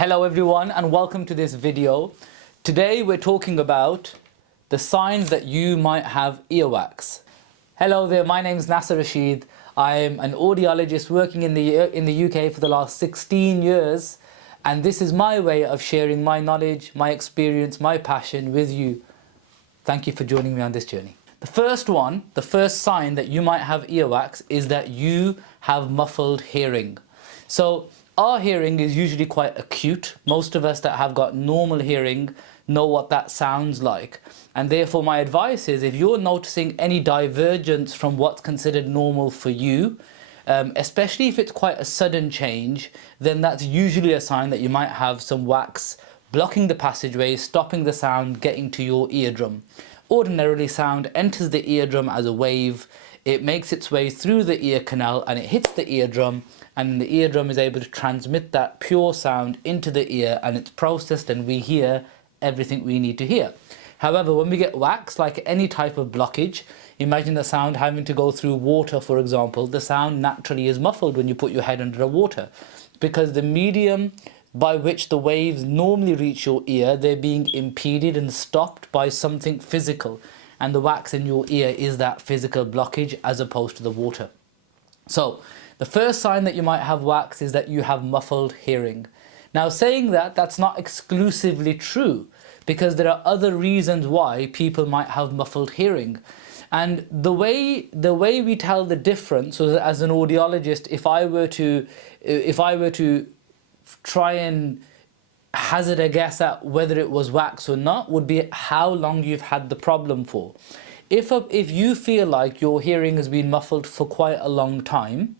Hello everyone and welcome to this video. Today we're talking about the signs that you might have earwax. Hello there, my name is Nasir Rashid. I'm an audiologist working in the UK for the last 16 years, and this is my way of sharing my knowledge, my experience, my passion with you. Thank you for joining me on this journey. The first sign that you might have earwax is that you have muffled hearing. So our hearing is usually quite acute. Most of us that have got normal hearing know what that sounds like. And therefore my advice is, if you're noticing any divergence from what's considered normal for you, especially if it's quite a sudden change, then that's usually a sign that you might have some wax blocking the passageway, stopping the sound getting to your eardrum. Ordinarily, sound enters the eardrum as a wave. It makes its way through the ear canal and it hits the eardrum, and the eardrum is able to transmit that pure sound into the ear, and it's processed and we hear everything we need to hear. However, when we get wax, like any type of blockage, imagine the sound having to go through water, for example. The sound naturally is muffled when you put your head under the water, because the medium by which the waves normally reach your ear, they're being impeded and stopped by something physical, and the wax in your ear is that physical blockage as opposed to the water. So the first sign that you might have wax is that you have muffled hearing. Now, saying that, that's not exclusively true, because there are other reasons why people might have muffled hearing. And the way we tell the difference, so as an audiologist, if I were to try and hazard a guess at whether it was wax or not, would be how long you've had the problem for. If you feel like your hearing has been muffled for quite a long time,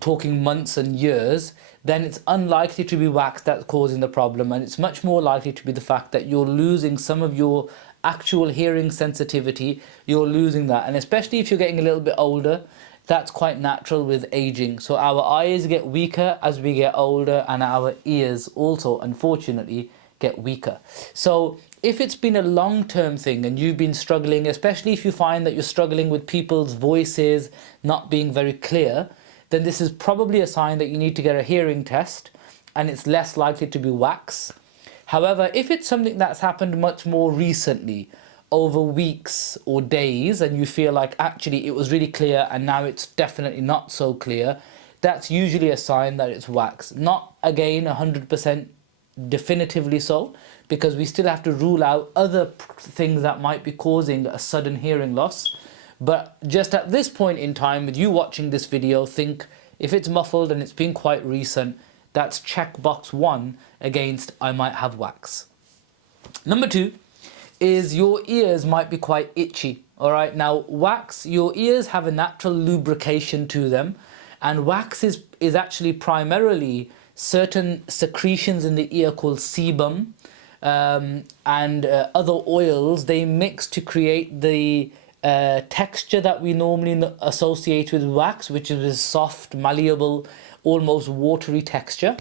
talking months and years, then it's unlikely to be wax that's causing the problem, and it's much more likely to be the fact that you're losing some of your actual hearing sensitivity. You're losing that, and especially if you're getting a little bit older, that's quite natural with aging. So our eyes get weaker as we get older, and our ears also, unfortunately, get weaker. So if it's been a long-term thing and you've been struggling, especially if you find that you're struggling with people's voices not being very clear, then this is probably a sign that you need to get a hearing test, and it's less likely to be wax. However, if it's something that's happened much more recently, over weeks or days, and you feel like actually it was really clear and now it's definitely not so clear, that's usually a sign that it's wax. Not, again, 100% definitively so, because we still have to rule out other things that might be causing a sudden hearing loss. But just at this point in time, with you watching this video, think if it's muffled and it's been quite recent, that's checkbox 1 against I might have wax. Number 2 is your ears might be quite itchy. All right, now wax, your ears have a natural lubrication to them, and wax is actually primarily certain secretions in the ear called sebum and other oils. They mix to create the texture that we normally associate with wax, which is a soft, malleable, almost watery texture.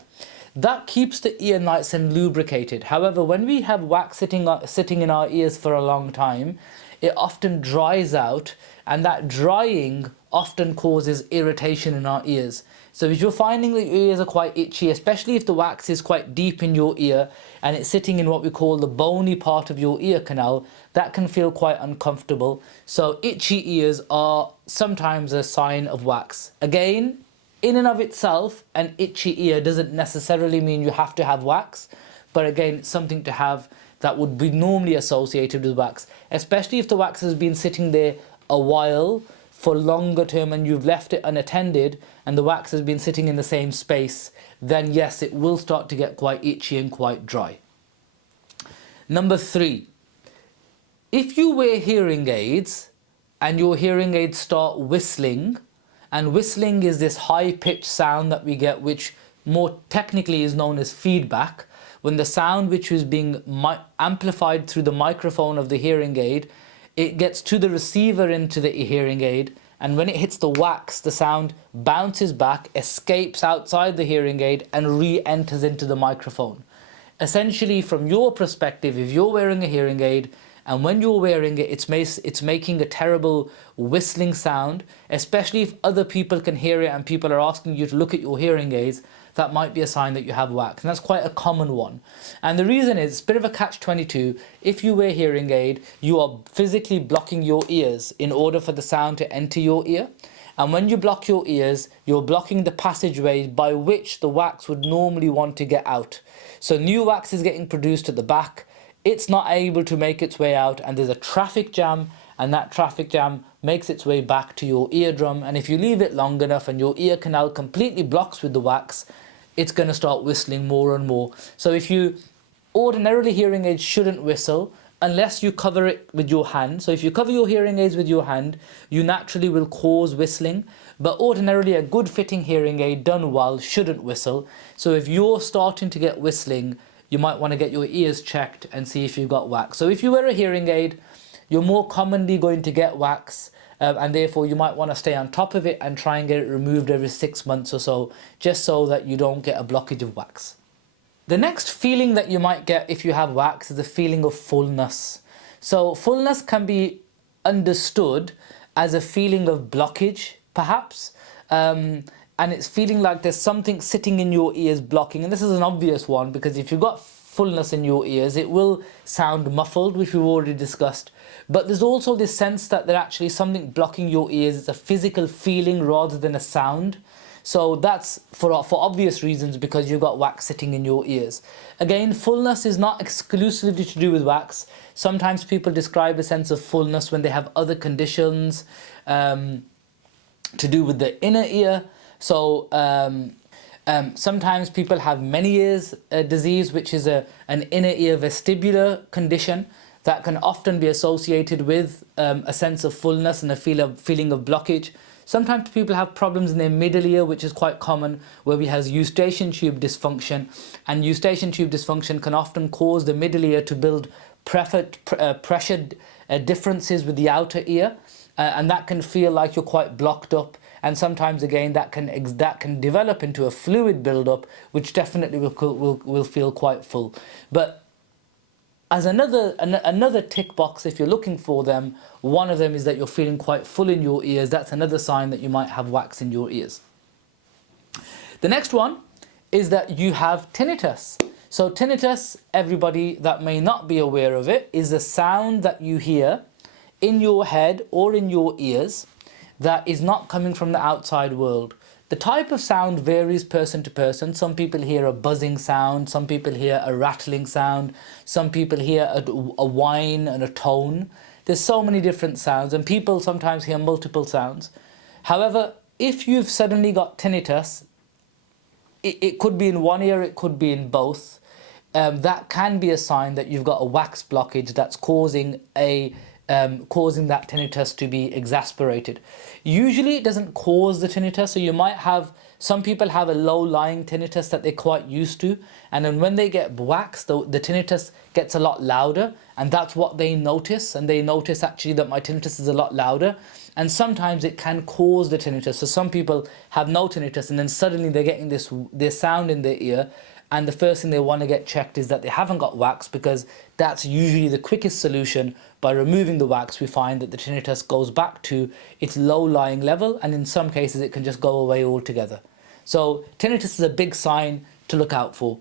That keeps the ear nice and lubricated. However, when we have wax sitting in our ears for a long time, it often dries out, and that drying often causes irritation in our ears. So if you're finding that your ears are quite itchy, especially if the wax is quite deep in your ear and it's sitting in what we call the bony part of your ear canal, that can feel quite uncomfortable. So itchy ears are sometimes a sign of wax. Again, in and of itself, an itchy ear doesn't necessarily mean you have to have wax, but again, it's something to have that would be normally associated with wax, especially if the wax has been sitting there a while for longer term and you've left it unattended and the wax has been sitting in the same space, then yes, it will start to get quite itchy and quite dry. Number 3, if you wear hearing aids and your hearing aids start whistling, and whistling is this high-pitched sound that we get, which more technically is known as feedback, when the sound which is being amplified through the microphone of the hearing aid, it gets to the receiver into the hearing aid, and when it hits the wax, the sound bounces back, escapes outside the hearing aid and re-enters into the microphone. Essentially, from your perspective, if you're wearing a hearing aid and when you're wearing it, it's making a terrible whistling sound, especially if other people can hear it and people are asking you to look at your hearing aids, that might be a sign that you have wax. And that's quite a common one. And the reason is, it's a bit of a catch-22. If you wear hearing aid, you are physically blocking your ears in order for the sound to enter your ear. And when you block your ears, you're blocking the passageways by which the wax would normally want to get out. So new wax is getting produced at the back, it's not able to make its way out, and there's a traffic jam, and that traffic jam makes its way back to your eardrum. And if you leave it long enough and your ear canal completely blocks with the wax, it's going to start whistling more and more. So if you ordinarily, hearing aids shouldn't whistle unless you cover it with your hand. So if you cover your hearing aids with your hand, you naturally will cause whistling. But ordinarily, a good fitting hearing aid done well shouldn't whistle. So if you're starting to get whistling, you might want to get your ears checked and see if you've got wax. So if you wear a hearing aid, you're more commonly going to get wax, and therefore you might want to stay on top of it and try and get it removed every 6 months or so, just so that you don't get a blockage of wax. The next feeling that you might get if you have wax is the feeling of fullness. So fullness can be understood as a feeling of blockage, perhaps, and it's feeling like there's something sitting in your ears blocking. And this is an obvious one, because if you've got fullness in your ears, it will sound muffled, which we've already discussed. But there's also this sense that there's actually something blocking your ears. It's a physical feeling rather than a sound. So that's for obvious reasons, because you've got wax sitting in your ears. Again, fullness is not exclusively to do with wax. Sometimes people describe a sense of fullness when they have other conditions to do with the inner ear. So sometimes people have many ears disease, which is an inner ear vestibular condition that can often be associated with a sense of fullness and a feeling of blockage. Sometimes people have problems in their middle ear, which is quite common, where we have eustachian tube dysfunction. And eustachian tube dysfunction can often cause the middle ear to build pressure differences with the outer ear. And that can feel like you're quite blocked up. And sometimes, again, that can develop into a fluid buildup, which definitely will feel quite full. But as another tick box, if you're looking for them, one of them is that you're feeling quite full in your ears. That's another sign that you might have wax in your ears. The next one is that you have tinnitus. So tinnitus, everybody that may not be aware of it, is a sound that you hear in your head or in your ears that is not coming from the outside world. The type of sound varies person to person. Some people hear a buzzing sound, some people hear a rattling sound, some people hear a whine and a tone. There's so many different sounds, and people sometimes hear multiple sounds. However, if you've suddenly got tinnitus, it could be in one ear, it could be in both. That can be a sign that you've got a wax blockage that's causing that tinnitus to be exasperated. Usually it doesn't cause the tinnitus, so you might have, some people have a low-lying tinnitus that they're quite used to, and then when they get wax, the tinnitus gets a lot louder, and that's what they notice, and they notice actually that my tinnitus is a lot louder, and sometimes it can cause the tinnitus. So some people have no tinnitus, and then suddenly they're getting this sound in their ear, and the first thing they want to get checked is that they haven't got wax, because that's usually the quickest solution. By removing the wax, we find that the tinnitus goes back to its low-lying level, and in some cases it can just go away altogether. So tinnitus is a big sign to look out for.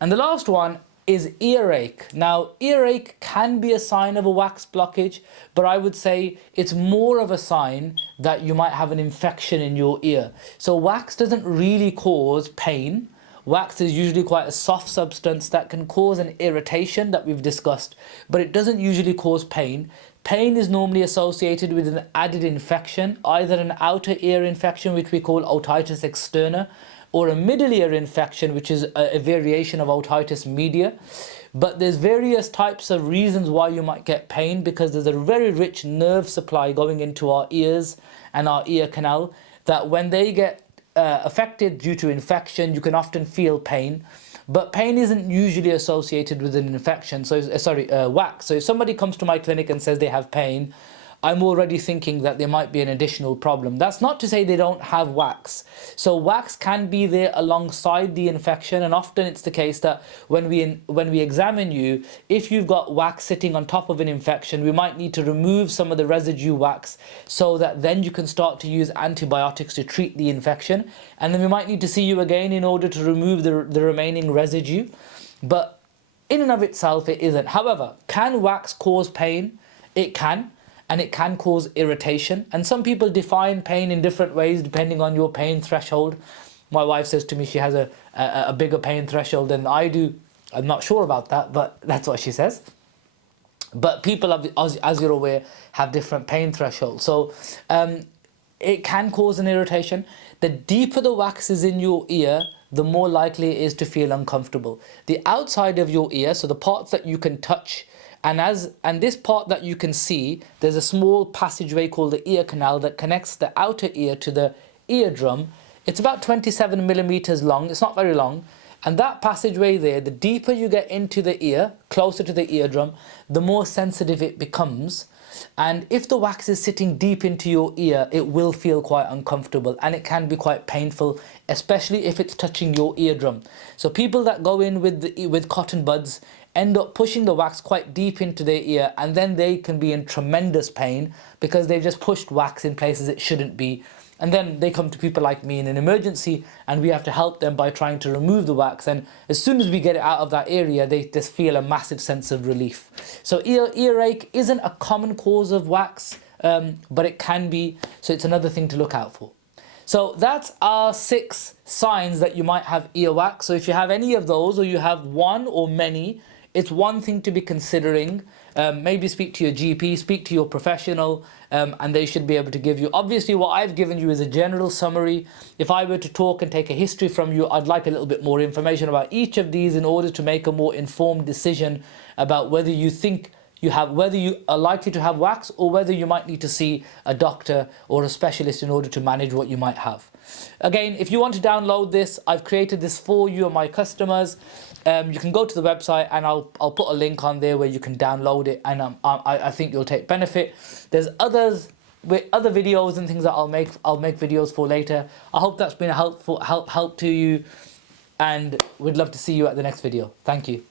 And the last one is earache. Now, earache can be a sign of a wax blockage, but I would say it's more of a sign that you might have an infection in your ear. So wax doesn't really cause pain. Wax is usually quite a soft substance that can cause an irritation that we've discussed, but it doesn't usually cause pain. Pain is normally associated with an added infection, either an outer ear infection, which we call otitis externa, or a middle ear infection, which is a variation of otitis media. But there's various types of reasons why you might get pain, because there's a very rich nerve supply going into our ears and our ear canal, that when they get affected due to infection, you can often feel pain. But pain isn't usually associated with an infection, wax. So if somebody comes to my clinic and says they have pain, I'm already thinking that there might be an additional problem. That's not to say they don't have wax. So wax can be there alongside the infection, and often it's the case that when we examine you, if you've got wax sitting on top of an infection, we might need to remove some of the residue wax so that then you can start to use antibiotics to treat the infection, and then we might need to see you again in order to remove the remaining residue. But in and of itself, it isn't. However, can wax cause pain? It can. And it can cause irritation. And some people define pain in different ways depending on your pain threshold. My wife says to me she has a bigger pain threshold than I do. I'm not sure about that, but that's what she says. But people, as you're aware, have different pain thresholds. So it can cause an irritation. The deeper the wax is in your ear, the more likely it is to feel uncomfortable. The outside of your ear, so the parts that you can touch, and this part that you can see, there's a small passageway called the ear canal that connects the outer ear to the eardrum. It's about 27 millimeters long. It's not very long. And that passageway there, the deeper you get into the ear, closer to the eardrum, the more sensitive it becomes. And if the wax is sitting deep into your ear, it will feel quite uncomfortable, and it can be quite painful, especially if it's touching your eardrum. So people that go in with cotton buds end up pushing the wax quite deep into their ear, and then they can be in tremendous pain because they've just pushed wax in places it shouldn't be. And then they come to people like me in an emergency, and we have to help them by trying to remove the wax. And as soon as we get it out of that area, they just feel a massive sense of relief. So earache isn't a common cause of wax, but it can be. So it's another thing to look out for. So that's our 6 signs that you might have earwax. So if you have any of those, or you have one or many, it's one thing to be considering. Maybe speak to your GP, speak to your professional, and they should be able to give you. Obviously, what I've given you is a general summary. If I were to talk and take a history from you, I'd like a little bit more information about each of these in order to make a more informed decision about whether you think you have, whether you are likely to have wax, or whether you might need to see a doctor or a specialist in order to manage what you might have. Again, if you want to download this, I've created this for you and my customers. You can go to the website, and I'll put a link on there where you can download it, and I think you'll take benefit. There's other videos and things that I'll make videos for later. I hope that's been a help to you, and we'd love to see you at the next video. Thank you.